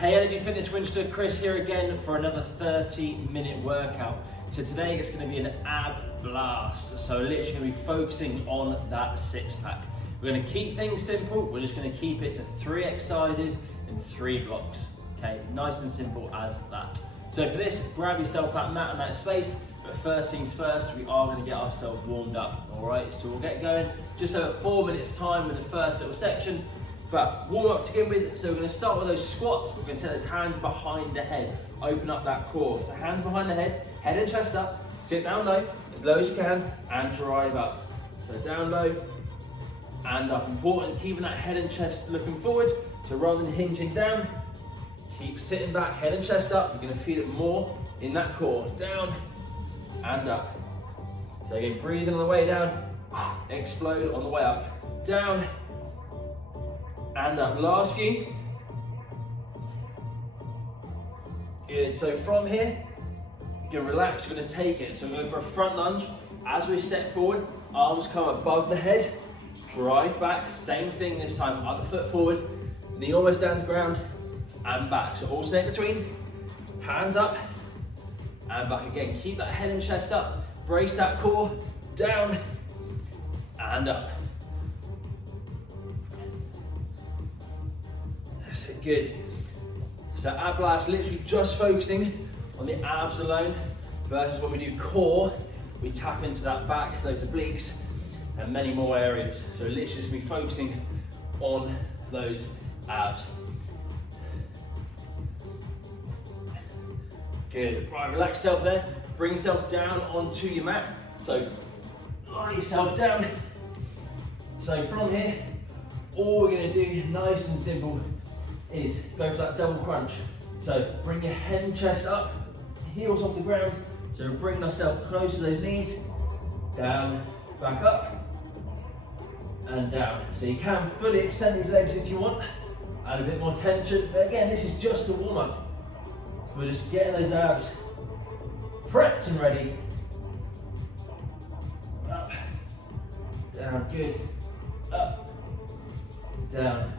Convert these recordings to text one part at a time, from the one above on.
Hey Energy Fitness Winchester, Chris here again for another 30-minute workout. So today it's going to be an ab blast. So literally going to be focusing on that six pack. We're going to keep things simple. We're just going to keep it to 3 exercises and 3 blocks. Okay, nice and simple as that. So for this, grab yourself that mat and that space. But first things first, we are going to get ourselves warmed up. All right, so we'll get going just over 4 minutes time with the first little section. But warm up to begin with, so we're going to start with those squats. We're going to take those hands behind the head, open up that core. So hands behind the head and chest up, sit down low as you can, and drive up. So down low and up. Important, keeping that head and chest looking forward. So rather than hinging down, keep sitting back, head and chest up. You're going to feel it more in that core. Down and up. So again, breathing on the way down, explode on the way up. Down and up. Last few. Good. So from here, you're going to relax, you're going to take it. So we're going for a front lunge. As we step forward, arms come above the head, drive back. Same thing this time, other foot forward, knee almost down to the ground, and back. So alternate between, hands up, and back again. Keep that head and chest up, brace that core, down, and up. That's it, good. So ab blast, literally just focusing on the abs alone, versus when we do core, we tap into that back, those obliques, and many more areas. So literally just be focusing on those abs. Good, right, relax yourself there. Bring yourself down onto your mat. So lie yourself down. So from here, all we're gonna do, nice and simple, is go for that double crunch. So bring your head and chest up, heels off the ground. So we're bringing ourselves close to those knees, down, back up, and down. So you can fully extend these legs if you want, add a bit more tension. But again, this is just a warm up. So we're just getting those abs prepped and ready. Up, down, good. Up, down.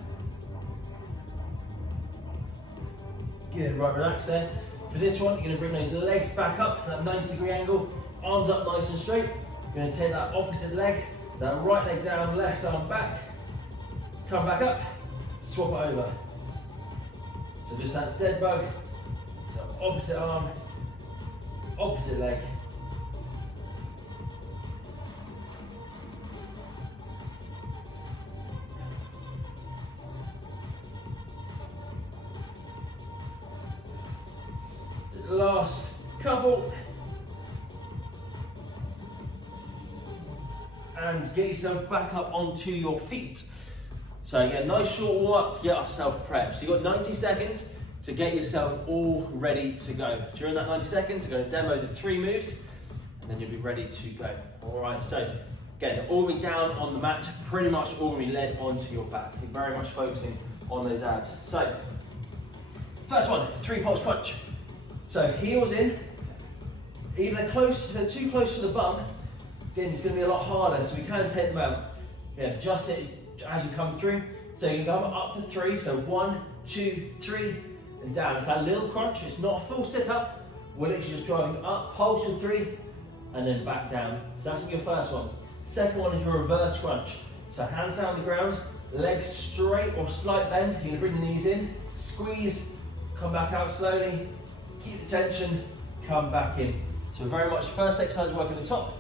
Good, right, relax there. For this one, you're going to bring those legs back up, that 90-degree angle, arms up nice and straight. You're going to take that opposite leg, so that right leg down, left arm back, come back up, swap it over. So just that dead bug, so opposite arm, opposite leg. Last couple, and get yourself back up onto your feet. So again, nice short warm up to get ourselves prepped. So you've got 90 seconds to get yourself all ready to go. During that 90 seconds, I'm going to demo the 3 moves, and then you'll be ready to go. All right, so again, all the way down on the mat, pretty much all going to be led onto your back. You're very much focusing on those abs. So first one, 3 pulse crunch. So heels in, even if they're too close to the bum, again it's going to be a lot harder, so we can take them out. Yeah, adjust it as you come through. So you can go up to 3, so 1, 2, 3, and down. It's that little crunch, it's not a full sit up, we're literally just driving up, pulse for 3, and then back down. So that's your first one. Second one is your reverse crunch. So hands down the ground, legs straight or slight bend, you're going to bring the knees in, squeeze, come back out slowly, keep the tension, come back in. So very much first exercise working the top,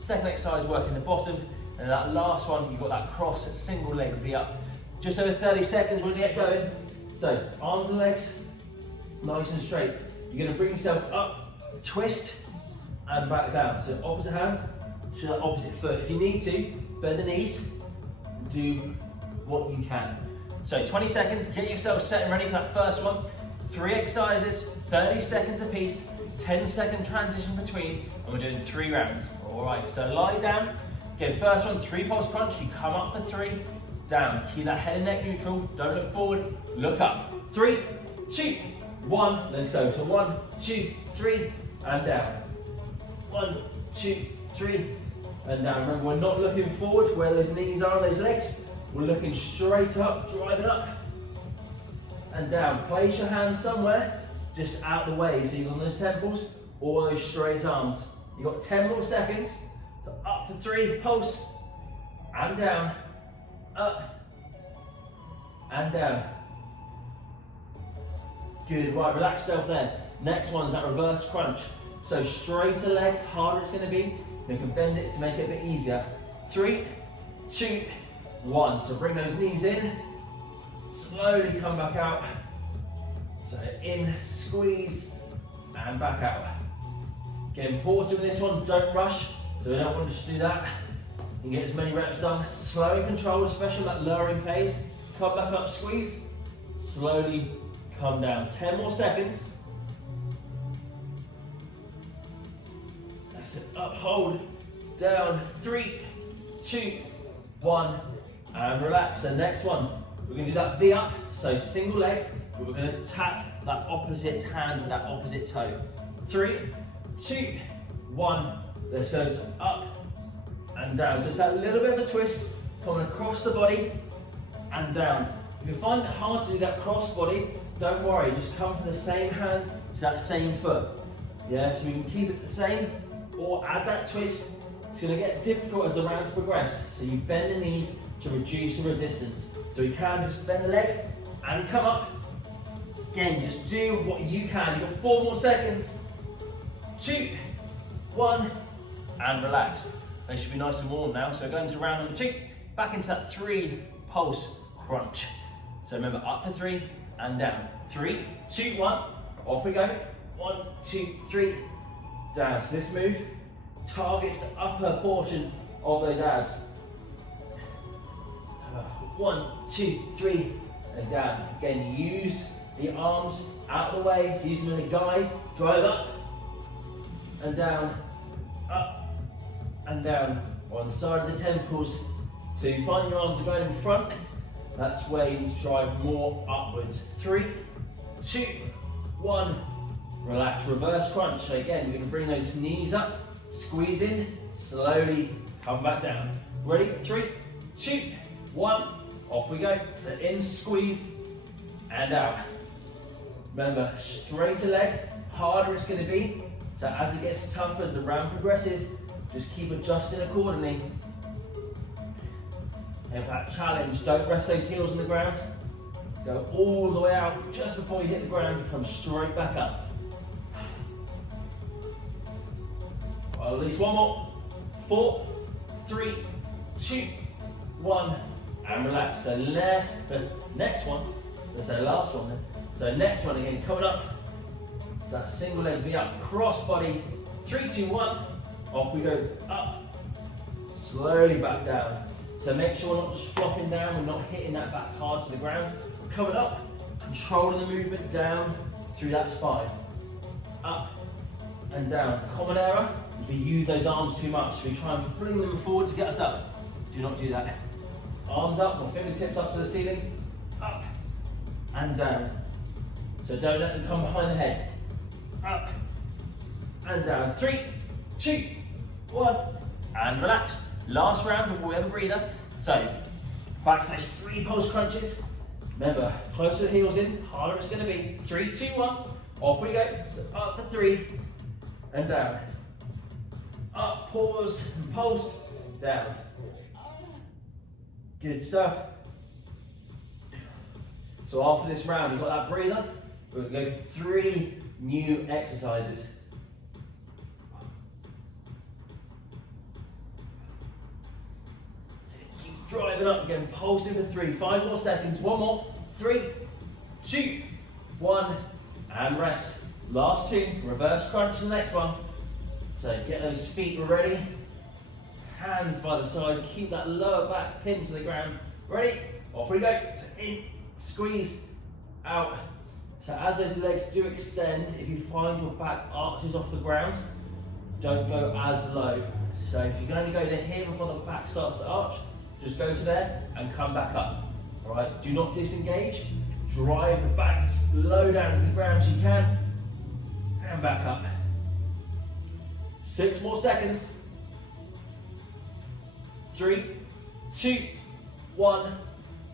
second exercise working the bottom, and that last one, you've got that cross single leg V up. Just over 30 seconds, we're gonna get going. So arms and legs, nice and straight. You're gonna bring yourself up, twist, and back down. So opposite hand to the opposite foot. If you need to, bend the knees, do what you can. So 20 seconds, get yourself set and ready for that first one. 3 exercises, 30 seconds a piece, 10-second transition between, and we're doing 3 rounds. All right, so lie down. Again, first one, 3 pulse crunch. You come up for 3, down. Keep that head and neck neutral. Don't look forward, look up. 3, 2, 1, let's go. So 1, 2, 3, and down. 1, 2, 3, and down. Remember, we're not looking forward where those knees are, those legs. We're looking straight up, driving up. and down. Place your hands somewhere just out the way, so you're on those temples or those straight arms. You've got 10 more seconds. So up for 3, pulse, and down, up, and down. Good, right, relax yourself there. Next one is that reverse crunch. So straighter leg, harder it's going to be. You can bend it to make it a bit easier. 3, 2, 1. So bring those knees in, slowly come back out. So in, squeeze, and back out. Again, important with this one, don't rush. So we don't want to just do that. You can get as many reps done. Slow and controlled, especially in that lowering phase. Come back up, squeeze. Slowly come down. 10 more seconds. That's it. Up, hold, down. 3, 2, 1, and relax. The next one, we're going to do that V up. So single leg, but we're going to tap that opposite hand with that opposite toe. 3, 2, 1. Let's go up and down. So it's that little bit of a twist coming across the body and down. If you find it hard to do that cross body, don't worry, just come from the same hand to that same foot. Yeah, so we can keep it the same or add that twist. It's going to get difficult as the rounds progress. So you bend the knees to reduce the resistance. So you can just bend the leg and come up. Again, just do what you can. You've got 4 more seconds. 2, 1, and relax. They should be nice and warm now. So going to round number 2, back into that 3 pulse crunch. So remember, up for 3 and down. 3, 2, 1, off we go. 1, 2, 3, down. So this move targets the upper portion of those abs. 1, 2, 3, and down. Again, use the arms out of the way, use them as a guide. Drive up and down, up and down on the side of the temples. So you find your arms are going in front, that's where you need to drive more upwards. 3, 2, 1, relax, reverse crunch. So again, you're going to bring those knees up, squeeze in, slowly come back down. Ready? 3, 2, 1, off we go. So in, squeeze, and out. Remember, straighter leg, harder it's going to be. So as it gets tougher, as the round progresses, just keep adjusting accordingly. And for that challenge, don't rest those heels on the ground. Go all the way out just before you hit the ground, come straight back up. Well, at least one more. 4, 3, 2, 1, and relax. So the next one, let's say last one then. So next one again, coming up. So that single leg V up, cross body. 3, 2, 1, off we go, up. Slowly back down. So make sure we're not just flopping down, we're not hitting that back hard to the ground. We're coming up, controlling the movement down through that spine. Up and down. Common error is we use those arms too much. We try and fling them forward to get us up. Do not do that. Arms up, or fingertips up to the ceiling. Up and down. So don't let them come behind the head. Up and down. 3, 2, 1, and relax. Last round before we have a breather. So back to those 3 pulse crunches. Remember, closer the heels in, harder it's going to be. 3, 2, 1, off we go. So up for 3 and down. Up, pause, and pulse, down. Good stuff. So after this round, you've got that breather. We're going to go 3 new exercises. Keep driving up again, pulsing for 3. 5 more seconds. 1 more. 3, 2, 1, and rest. Last 2. Reverse crunch the next one. So get those feet ready. Hands by the side. Keep that lower back pinned to the ground. Ready? Off we go. So in, squeeze, out. So as those legs do extend, if you find your back arches off the ground, don't go as low. So if you can only go to here before the back starts to arch, just go to there and come back up. All right, do not disengage. Drive the back as low down to the ground as you can, and back up. 6 more seconds. 3, 2, 1.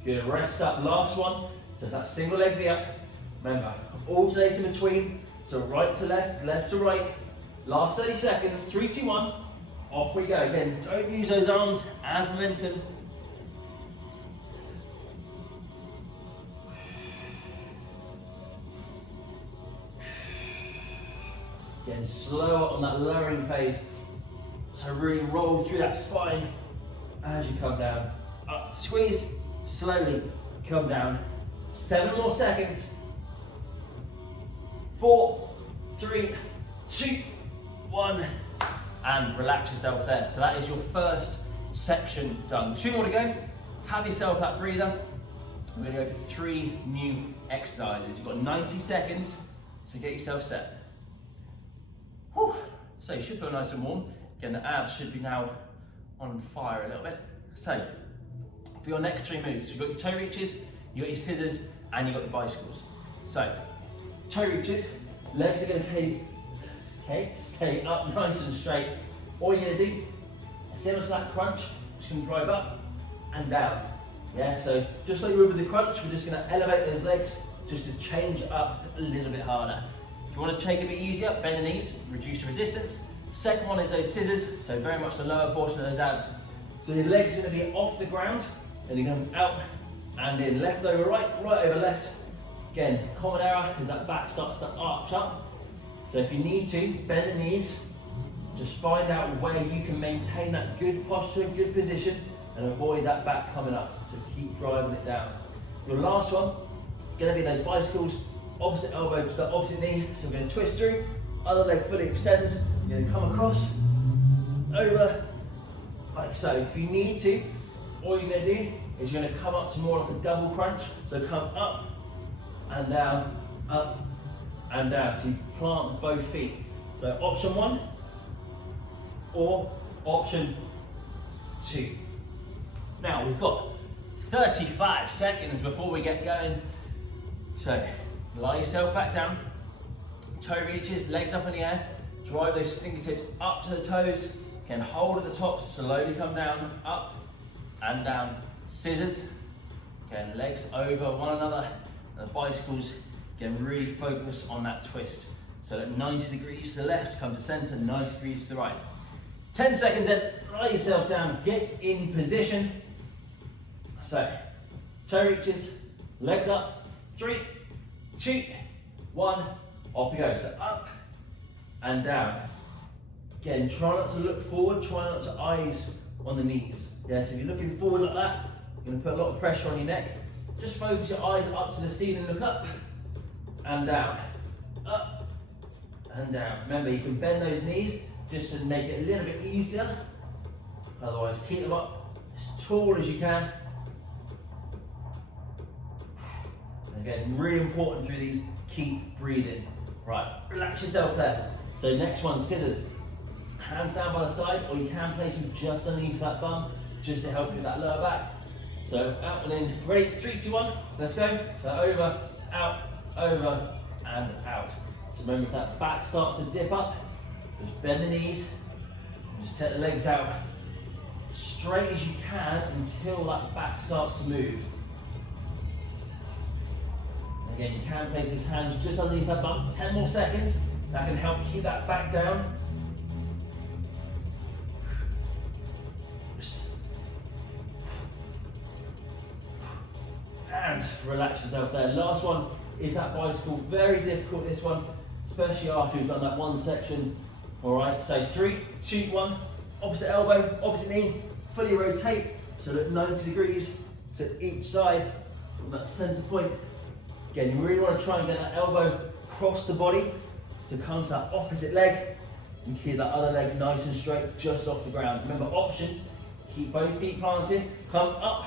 Good, rest up. Last one. So it's that single leg V up. Remember, alternating between, so right to left, left to right. Last 30 seconds, 3, 2, 1. Off we go. Again, don't use those arms as momentum. Getting slower on that lowering phase. So really roll through that spine as you come down. Up, squeeze, slowly come down. 7 more seconds. 4, 3, 2, 1. And relax yourself there. So that is your first section done. 2 more to go. Have yourself that breather. We're going to go for 3 new exercises. You've got 90 seconds to get yourself set. Whew. So you should feel nice and warm. Again, the abs should be now on fire a little bit. So for your next 3 moves, you've got your toe reaches, you've got your scissors, and you've got your bicycles. So toe reaches, legs are going to stay up nice and straight. All you're going to do, similar to that crunch, just going to drive up and down. Yeah, so just like we would with the crunch, we're just going to elevate those legs just to change up a little bit harder. If you want to take it a bit easier, bend the knees, reduce your resistance. Second one is those scissors, so very much the lower portion of those abs. So your legs are going to be off the ground, and you're going out and in. Left over right, right over left. Again, common error is that back starts to arch up. So if you need to, bend the knees, just find out where you can maintain that good posture, good position, and avoid that back coming up. So keep driving it down. Your last one, going to be those bicycles, opposite elbow to the opposite knee. So we're going to twist through, other leg fully extends. You're going to come across, over, like so. If you need to, all you're going to do is you're going to come up to more like a double crunch. So come up and down, up and down. So you plant both feet. So option 1 or option 2. Now we've got 35 seconds before we get going. So lie yourself back down, toe reaches, legs up in the air, drive those fingertips up to the toes, can hold at the top, slowly come down, up and down. Scissors, again, legs over one another. The bicycles, again, really focus on that twist. So at 90 degrees to the left, come to center, 90 degrees to the right. 10 seconds in, lie yourself down, get in position. So, toe reaches, legs up, 3, 2, 1, off we go. So up and down. Again, try not to look forward, try not to eyes on the knees. Yeah, so if you're looking forward like that, you're going to put a lot of pressure on your neck. Just focus your eyes up to the ceiling, look up and down, up and down. Remember, you can bend those knees just to make it a little bit easier. Otherwise, keep them up as tall as you can. And again, really important through these, keep breathing. Right, relax yourself there. So next one, scissors. Hands down by the side, or you can place them just underneath that bum, just to help with that lower back. So out and in, ready, 3, 2, 1, let's go. So over, and out. So remember, if that back starts to dip up, just bend the knees, just take the legs out straight as you can until that back starts to move. And again, you can place these hands just underneath that bum, 10 more seconds. That can help keep that back down. And relax yourself there. Last one is that bicycle. Very difficult, this one, especially after you've done that one section. All right, so 3, 2, 1, opposite elbow, opposite knee, fully rotate. So look 90 degrees to each side from that center point. Again, you really want to try and get that elbow across the body to come to that opposite leg and keep that other leg nice and straight just off the ground. Remember, option, keep both feet planted, come up,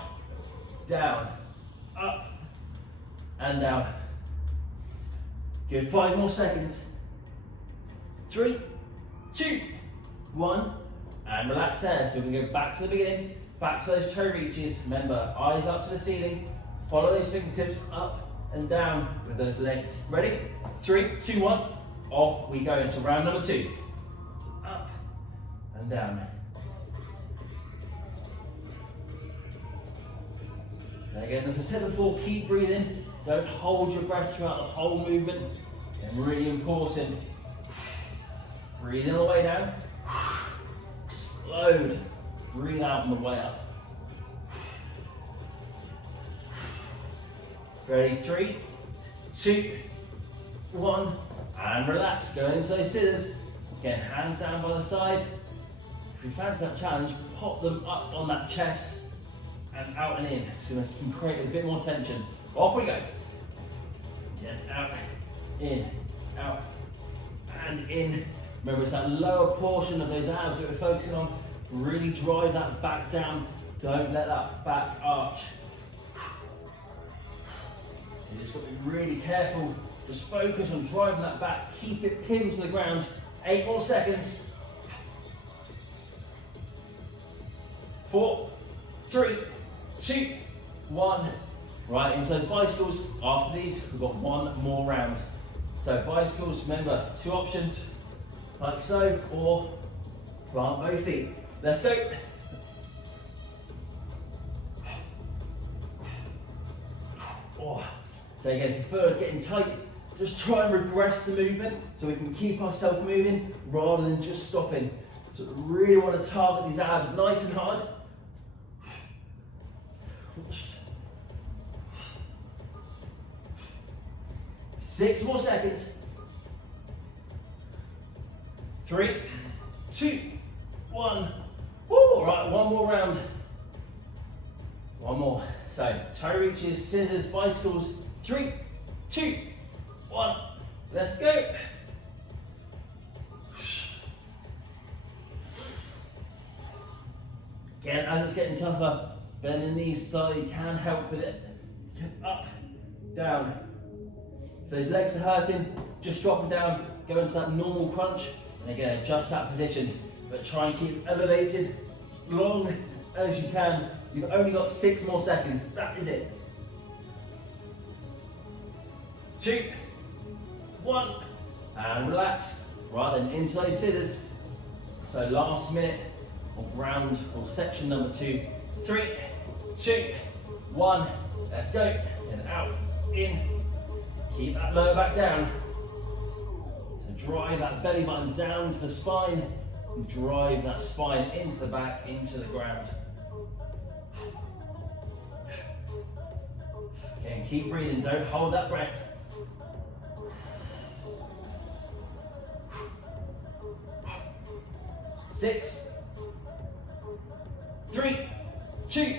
down, up and down. Good, 5 more seconds. 3, 2, 1, and relax there. So we can go back to the beginning, back to those toe reaches. Remember, eyes up to the ceiling, follow those fingertips up and down with those legs. Ready? 3, 2, 1, off we go into round number 2. Up and down. And again, as I said before, keep breathing. Don't hold your breath throughout the whole movement. And really important. Breathe all the way down. Explode. Breathe out on the way up. Ready, 3, 2, 1, and relax. Go into those scissors. Again, hands down by the side. If you fancy that challenge, pop them up on that chest and out and in. So you can create a bit more tension. Off we go. Again, out, in, out, and in. Remember, it's that lower portion of those abs that we're focusing on. Really drive that back down. Don't let that back arch. You just got to be really careful. Just focus on driving that back. Keep it pinned to the ground. 8 more seconds. 4, 3, 2, 1. Right, into those bicycles. After these, we've got one more round. So bicycles, remember, 2 options, like so, or plant both feet. Let's go. Oh. So again, if you feel getting tight, just try and regress the movement so we can keep ourselves moving rather than just stopping. So we really want to target these abs nice and hard. 6 more seconds. 3, 2, 1. Woo! All right, one more round. One more. So toe reaches, scissors, bicycles. 3, 2, 1. Let's go. Again, as it's getting tougher, bend the knees slightly, can help with it. Up, down. If those legs are hurting, just drop them down, go into that normal crunch, and again, adjust that position. But try and keep elevated as long as you can. You've only got 6 more seconds. That is it. 2, 1, and relax. Right then, into those scissors. So last minute of round or section number 2. 3, 2, 1. Let's go. And out, in. Keep that lower back down. So drive that belly button down to the spine. And drive that spine into the back, into the ground. Again, keep breathing, don't hold that breath. Six, 3, 2,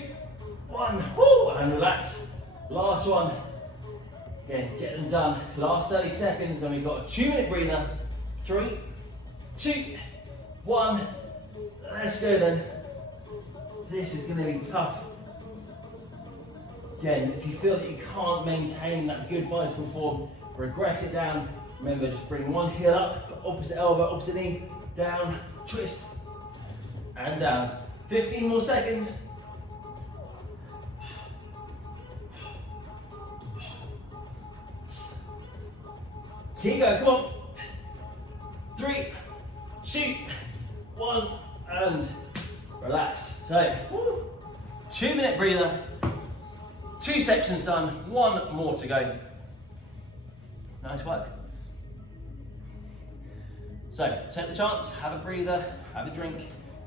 1. Woo! And relax. Last one. Again, get them done. Last 30 seconds, and we've got a 2-minute breather. 3, 2, 1. Let's go then. This is going to be tough. Again, if you feel that you can't maintain that good bicycle form, regress it down. Remember, just bring one heel up, opposite elbow, opposite knee, down, twist, and down. 15 more seconds. Keep going, come on. 3, 2, 1, and relax. So, 2-minute breather, 2 sections done, 1 more to go. Nice work. So, take the chance, have a breather, have a drink,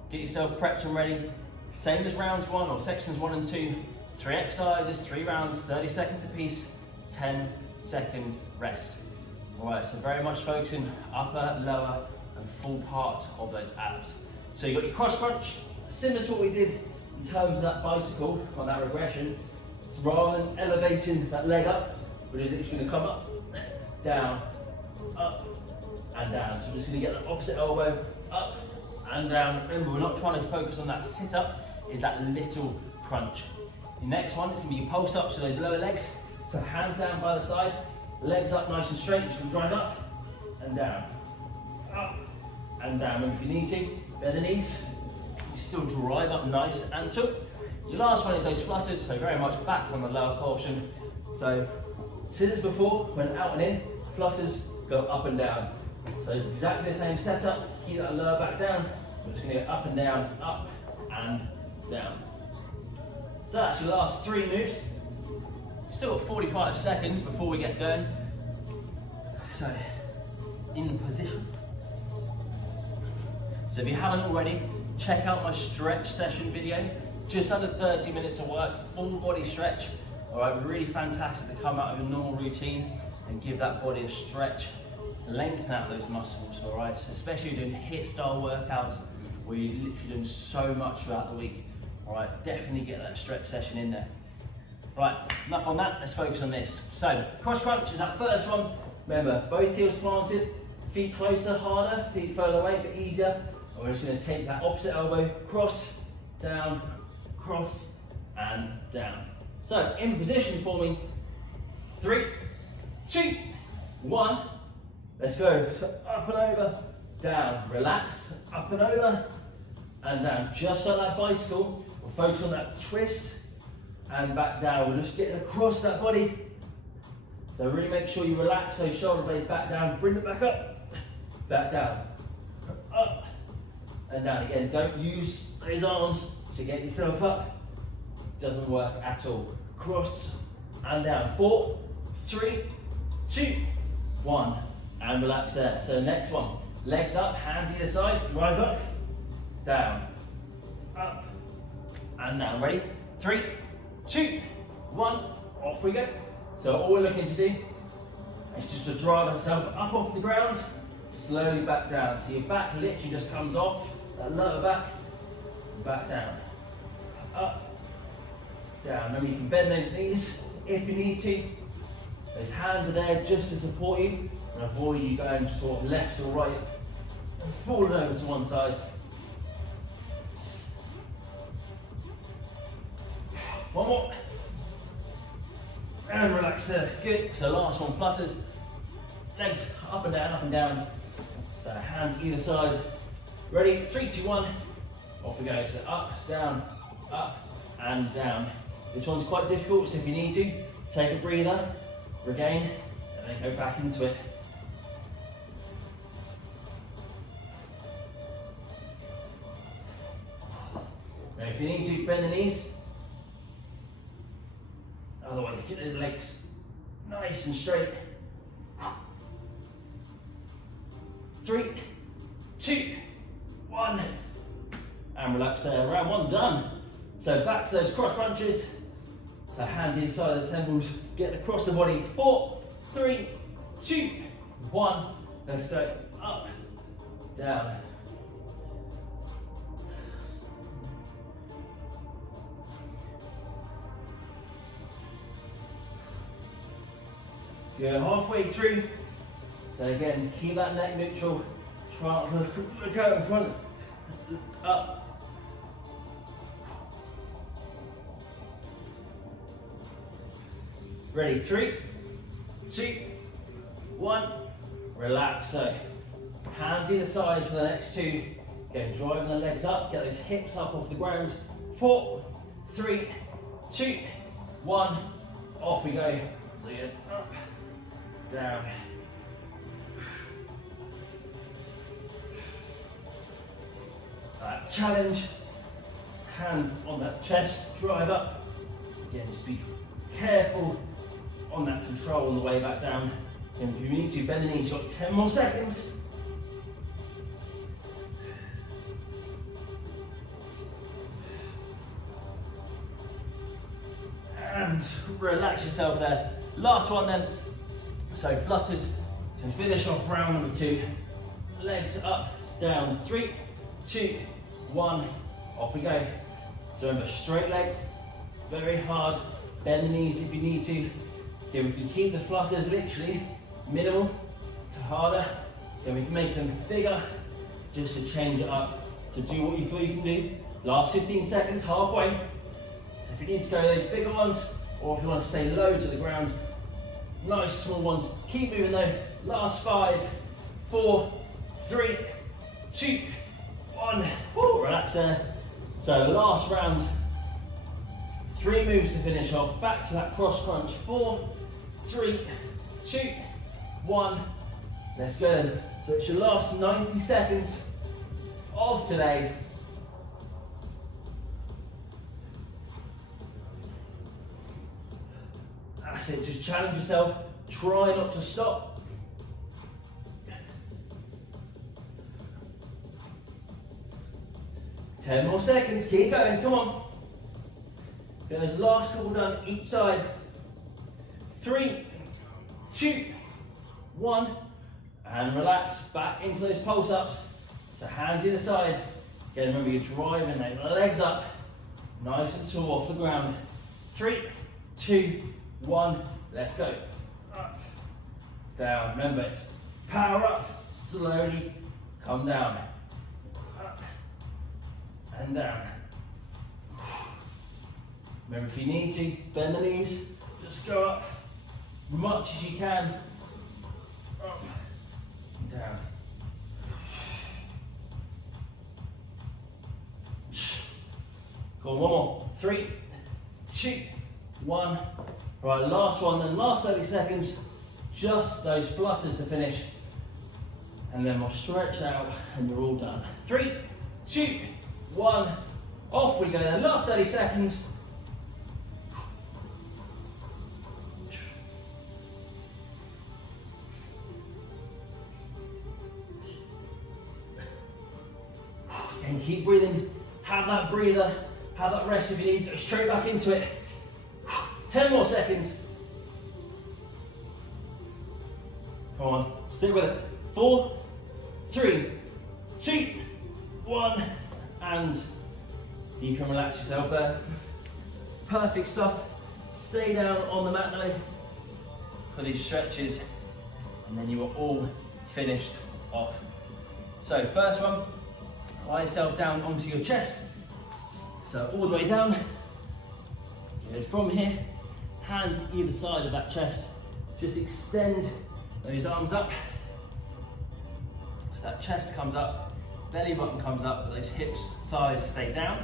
get yourself prepped and ready. Same as rounds 1 or sections 1 and 2. 3 exercises, 3 rounds, 30 seconds apiece, 10-second rest. All right, so very much focusing upper, lower, and full part of those abs. So you've got your cross crunch, similar to what we did in terms of that bicycle on that regression. So rather than elevating that leg up, we're just going to come up, down, up, and down. So we're just going to get the opposite elbow up and down. Remember, we're not trying to focus on that sit up, it's that little crunch. The next one is going to be your pulse up, so those lower legs. So hands down by the side, legs up nice and straight. You can drive up and down, up and down. And if you need to, bend the knees. You still drive up nice and tall. Your last one is those flutters, so very much back on the lower portion. So scissors before, went out and in, flutters go up and down. So exactly the same setup, keep that lower back down. We're just going to go up and down, up and down. So that's your last 3 moves. Still got 45 seconds before we get going. So, in position. So if you haven't already, check out my stretch session video. Just under 30 minutes of work, full body stretch. All right, really fantastic to come out of your normal routine and give that body a stretch, lengthen out those muscles, all right? So especially doing HIIT style workouts where you're literally doing so much throughout the week, all right? Definitely get that stretch session in there. Right, enough on that, let's focus on this. So, cross crunch is that first one. Remember, both heels planted, feet closer, harder, feet further away, but easier. And we're just gonna take that opposite elbow, cross, down, cross, and down. So, in position for me, 3, 2, 1, let's go. So, up and over, down, relax, up and over, and down. Just like that bicycle, we'll focus on that twist, and back down. We're just getting across that body. So really make sure you relax those shoulder blades back down, bring it back up, back down, up, and down. Again, don't use those arms to get yourself up. Doesn't work at all. Cross and down. 4, 3, 2, 1, and relax there. So next one, legs up, hands either side, right up, down, up, and down. Ready? 3, 2, 1, off we go. So all we're looking to do is just to drive ourselves up off the ground, slowly back down. So your back literally just comes off, that lower back, back down, up, down. Remember you can bend those knees if you need to. Those hands are there just to support you and avoid you going sort of left or right and falling over to one side. One more. And relax there. Good. So last one, flutters. Legs up and down, up and down. So hands either side. Ready? 3, 2, 1. Off we go. So up, and down. This one's quite difficult, so if you need to, take a breather, regain, and then go back into it. Now if you need to, bend the knees. Otherwise, get those legs nice and straight. 3, 2, 1, and relax there. Round 1 done. So back to those cross crunches. So hands inside the temples, get across the body. 4, 3, 2, 1. Let's go up, down. You're halfway through. So again, keep that neck neutral. Try not to look out in front. Up. Ready, 3, 2, 1. Relax. So hands either side for the next 2. Again, driving the legs up, get those hips up off the ground. 4, 3, 2, 1. Off we go. So you're up, down. Challenge, hand on that chest, drive up. Again, just be careful on that control on the way back down. And if you need to, bend the knees, you've got 10 more seconds. And relax yourself there. Last one then. So flutters to finish off round number 2. Legs up, down, 3, 2, 1, off we go. So remember, straight legs, very hard, bend the knees if you need to. Then we can keep the flutters literally minimal to harder. Then we can make them bigger, just to change it up. So do what you feel you can do. Last 15 seconds, halfway. So if you need to go those bigger ones, or if you want to stay low to the ground, nice small ones. Keep moving though. Last 5, 4, 3, 2, 1. Woo, relax there. So last round, 3 moves to finish off. Back to that cross crunch. 4, 3, 2, 1. Let's go then. So it's your last 90 seconds of today. That's it, just challenge yourself. Try not to stop. Ten more seconds, keep going, come on. Get those last couple done each side. 3, 2, 1, and relax, back into those pulse ups. So hands either side. Again, remember you're driving those legs up, nice and tall off the ground. 3, 2, 1, let's go. Up, down, remember it's power up, slowly come down. Up, and down. Remember if you need to, bend the knees, just go up much as you can. Up, and down. Go on, one more. 3, 2, 1. Right, last one, then last 30 seconds. Just those flutters to finish. And then we'll stretch out and you're all done. 3, 2, 1. Off we go then. Last 30 seconds. And keep breathing. Have that breather. Have that rest if you need. Go straight back into it. 10 more seconds. Come on, stick with it. 4, 3, 2, 1, and you can relax yourself there. Perfect stuff. Stay down on the mat now for these stretches, and then you are all finished off. So first one, lie yourself down onto your chest. So all the way down. Good. From here, hands either side of that chest. Just extend those arms up. So that chest comes up, belly button comes up, but those hips, thighs stay down.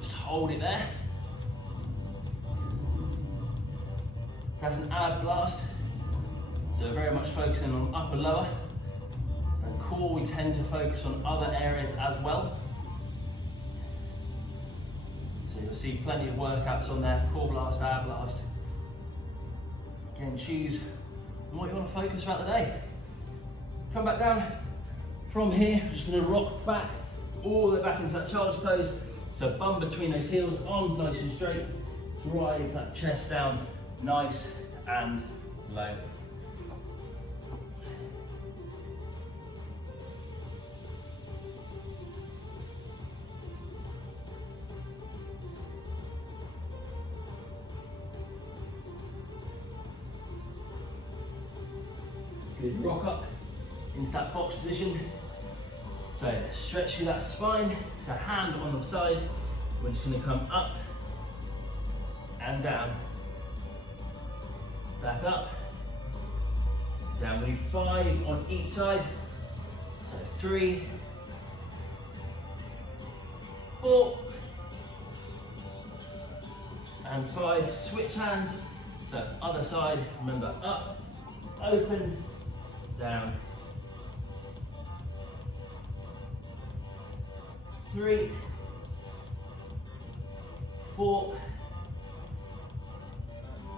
Just hold it there. That's an ab blast. So very much focusing on upper, lower. And core, we tend to focus on other areas as well. So you'll see plenty of workouts on there, core blast, ab blast. Again, choose what you want to focus throughout the day. Come back down. From here, I'm just going to rock back, all the way back into that child's pose. So bum between those heels, arms nice and straight. Drive that chest down, nice and low. Good, rock up into that box position. So stretch through that spine. So hand on the side. We're just going to come up and down. Back up. Down. We do 5 on each side. So 3, 4, and 5. Switch hands. So other side. Remember, up, open, down. 3, 4,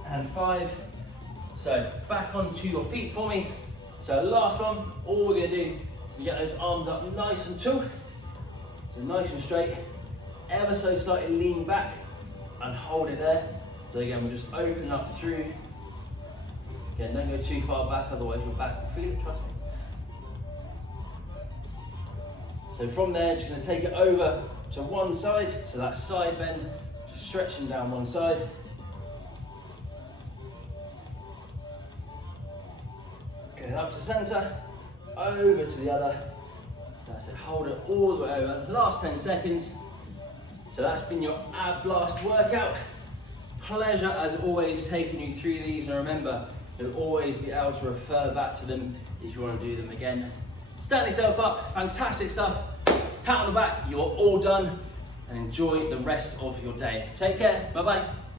and 5. So back onto your feet for me. So last one, all we're going to do is get those arms up nice and tall. So nice and straight. Ever so slightly lean back and hold it there. So again, we'll just open up through. Again, don't go too far back, otherwise your back will feel it, trust me. So from there, just going to take it over to one side. So that side bend, just stretching down one side. Get up to centre, over to the other. So that's it, hold it all the way over. Last 10 seconds. So that's been your ab blast workout. Pleasure as always taking you through these, and remember, you'll always be able to refer back to them if you want to do them again. Stand yourself up, fantastic stuff. Pat on the back, you are all done, and enjoy the rest of your day. Take care, bye bye.